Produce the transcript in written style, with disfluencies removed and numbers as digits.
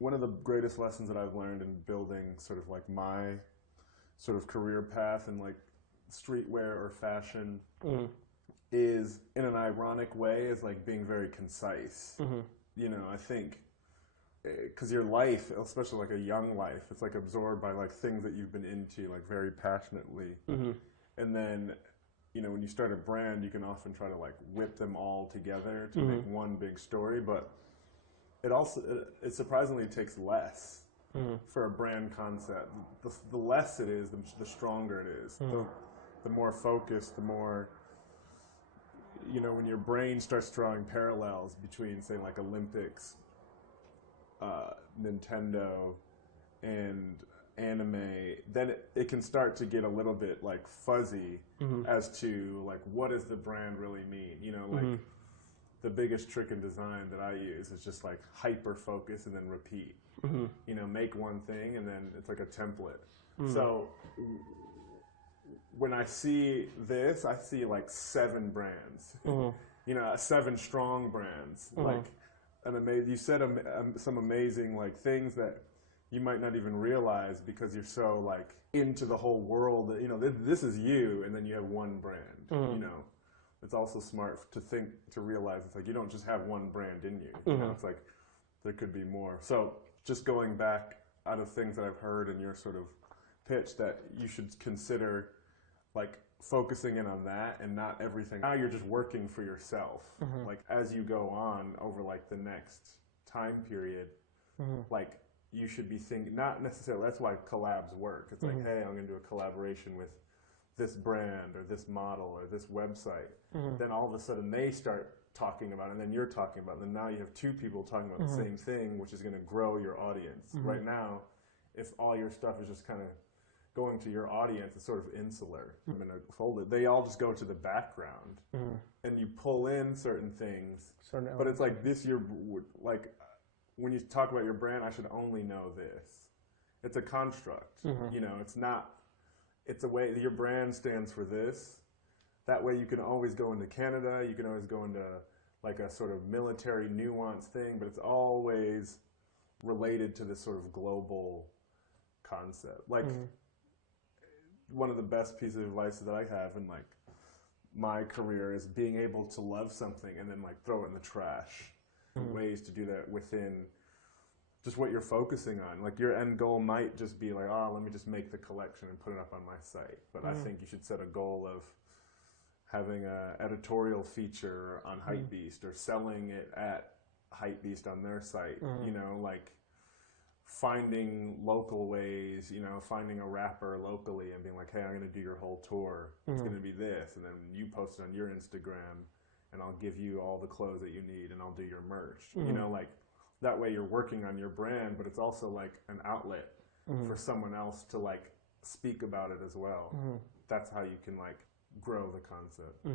one of the greatest lessons that I've learned in building sort of like my sort of career path in like streetwear or fashion is, in an ironic way, is like being very concise. You know, I think because your life, especially like a young life, it's like absorbed by like things that you've been into like very passionately. And then, you know, when you start a brand, you can often try to like whip them all together to make one big story, but it surprisingly takes less for a brand concept. The less it is, the stronger it is. The more focused, the more, you know, when your brain starts drawing parallels between, say, like Olympics, Nintendo, and anime, then it can start to get a little bit like fuzzy as to like what does the brand really mean. You know, like the biggest trick in design that I use is just like hyper focus and then repeat. You know, make one thing and then it's like a template. So when I see this, I see like 7 brands. You know, 7 strong brands. Like you said some amazing like things that you might not even realize because you're so like into the whole world that, you know, this is you, and then you have one brand. You know, it's also smart to realize it's like you don't just have one brand in you. You know, it's like there could be more. So just going back out of things that I've heard in your sort of pitch, that you should consider like focusing in on that and not everything. Now you're just working for yourself. Like as you go on over like the next time period, like you should be thinking, not necessarily, that's why collabs work. It's like, hey, I'm going to do a collaboration with this brand or this model or this website. Then all of a sudden they start talking about it, and then you're talking about it, and then now you have 2 people talking about the same thing, which is going to grow your audience. Right now, if all your stuff is just kind of going to your audience, it's sort of insular. I'm going to fold it. They all just go to the background, and you pull in certain things, but it's like this, you're like, when you talk about your brand, I should only know this. It's a construct. You know, it's not, it's a way, your brand stands for this. That way you can always go into Canada, you can always go into like a sort of military nuance thing, but it's always related to this sort of global concept. Like one of the best pieces of advice that I have in like my career is being able to love something and then like throw it in the trash. Ways to do that within just what you're focusing on. Like your end goal might just be like, oh, let me just make the collection and put it up on my site. But I think you should set a goal of having an editorial feature on Hypebeast or selling it at Hypebeast on their site. You know, like finding local ways, you know, finding a rapper locally and being like, hey, I'm going to do your whole tour. It's going to be this. And then you post it on your Instagram, and I'll give you all the clothes that you need, and I'll do your merch. You know, like that way you're working on your brand, but it's also like an outlet for someone else to like speak about it as well. That's how you can like grow the concept.